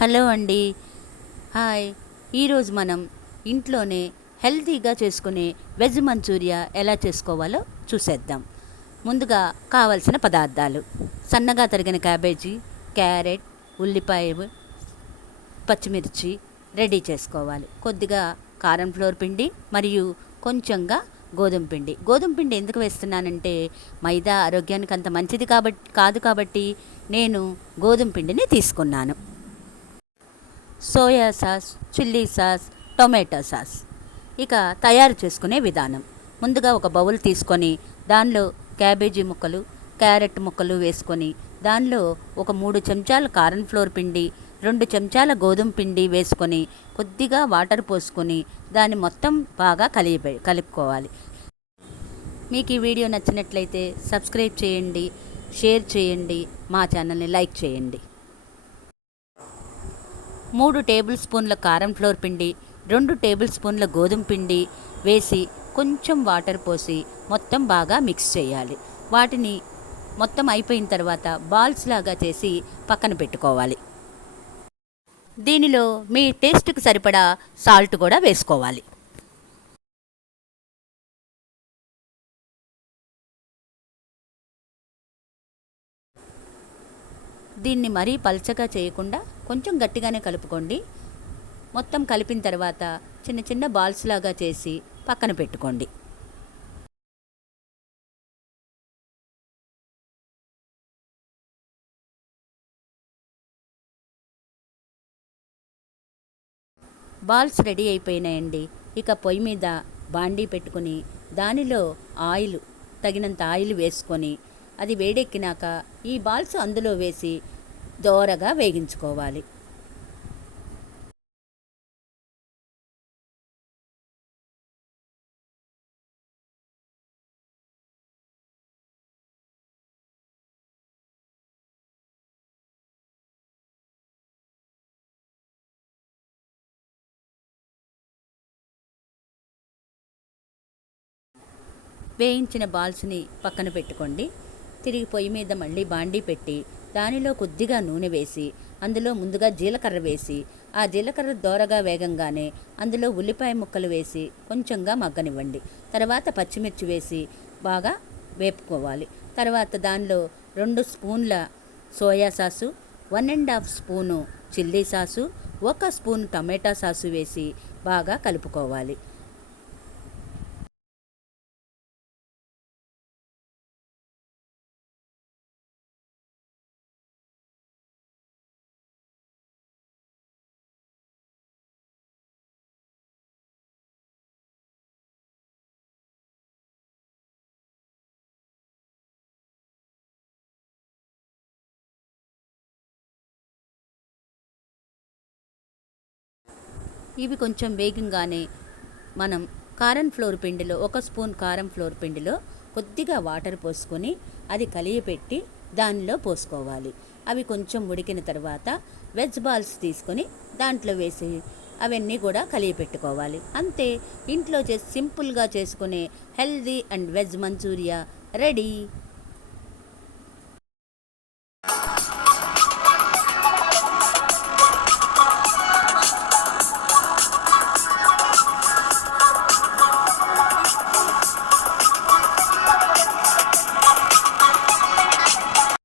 Hello అండి. Hi. ఈరోజు మనం ఇంట్లోనే హెల్తీగా చేసుకునే వెజ్ మంచూరియా ఎలా చేసుకోవాలో చూసేద్దాం. ముందుగా కావలసిన పదార్థాలు: సన్నగా తరిగిన క్యాబేజీ, క్యారెట్, ఉల్లిపాయ, పచ్చిమిర్చి రెడీ చేసుకోవాలి. కొద్దిగా కారం ఫ్లోర్ పిండి మరియు కొంచెంగా గోధుమ పిండి. గోధుమ పిండి ఎందుకు వేస్తున్నానంటే మైదా ఆరోగ్యానికి అంత మంచిది కాబట్టి నేను గోధుమ పిండిని తీసుకున్నాను. Soya sauce, chilli sauce, tomato sauce. ఇక తయారు చేసుకునే విధానం: ముందుగా ఒక బౌల్ తీసుకొని దానిలో క్యాబేజీ ముక్కలు, క్యారెట్ ముక్కలు వేసుకొని దానిలో ఒక 3 చెంచాల కారం ఫ్లోర్ పిండి, 2 చెంచాల గోధుమ పిండి వేసుకొని కొద్దిగా వాటర్ పోసుకొని దాన్ని మొత్తం బాగా కలుపుకోవాలి. మీకు ఈ వీడియో నచ్చినట్లయితే సబ్స్క్రైబ్ చేయండి, షేర్ చేయండి, మా ఛానల్ని లైక్ చేయండి. 3 టేబుల్ స్పూన్ల కారం ఫ్లోర్ పిండి, 2 టేబుల్ స్పూన్ల గోధుమ పిండి వేసి కొంచెం వాటర్ పోసి మొత్తం బాగా మిక్స్ చేయాలి. వాటిని మొత్తం అయిపోయిన తర్వాత బాల్స్ లాగా చేసి పక్కన పెట్టుకోవాలి. దీనిలో మీ టేస్ట్కి సరిపడా సాల్ట్ కూడా వేసుకోవాలి. దీన్ని మరీ పల్చగా చేయకుండా కొంచెం గట్టిగానే కలుపుకోండి. మొత్తం కలిపిన తర్వాత చిన్న చిన్న బాల్స్ లాగా చేసి పక్కన పెట్టుకోండి. బాల్స్ రెడీ అయిపోయినాయండి. ఇక పొయ్యి మీద బాండీ పెట్టుకుని దానిలో తగినంత ఆయిల్ వేసుకొని అది వేడెక్కినాక ఈ బాల్స్ అందులో వేసి దోరగా వేగించుకోవాలి. వేయించిన బాల్స్ని పక్కన పెట్టుకోండి. తిరిగి పొయ్యి మీద మళ్ళీ బాండీ పెట్టి దానిలో కొద్దిగా నూనె వేసి అందులో ముందుగా జీలకర్ర వేసి ఆ జీలకర్ర దోరగా వేగంగానే అందులో ఉల్లిపాయ ముక్కలు వేసి కొంచెంగా మగ్గనివ్వండి. తర్వాత పచ్చిమిర్చి వేసి బాగా వేపుకోవాలి. తర్వాత దానిలో 2 స్పూన్ల soya sauce, 1½ spoon chilli sauce, 1 spoon tomato sauce వేసి బాగా కలుపుకోవాలి. ఇవి కొంచెం వేగంగానే మనం కారం ఫ్లోర్ పిండిలో 1 స్పూన్ కారం ఫ్లోర్ పిండిలో కొద్దిగా వాటర్ పోసుకొని అది కలియపెట్టి దానిలో పోసుకోవాలి. అవి కొంచెం ఉడికిన తర్వాత వెజ్ బాల్స్ తీసుకొని దాంట్లో వేసి అవన్నీ కూడా కలియపెట్టుకోవాలి. అంతే, ఇంట్లో సింపుల్గా చేసుకునే healthy and veg Manchuria ready.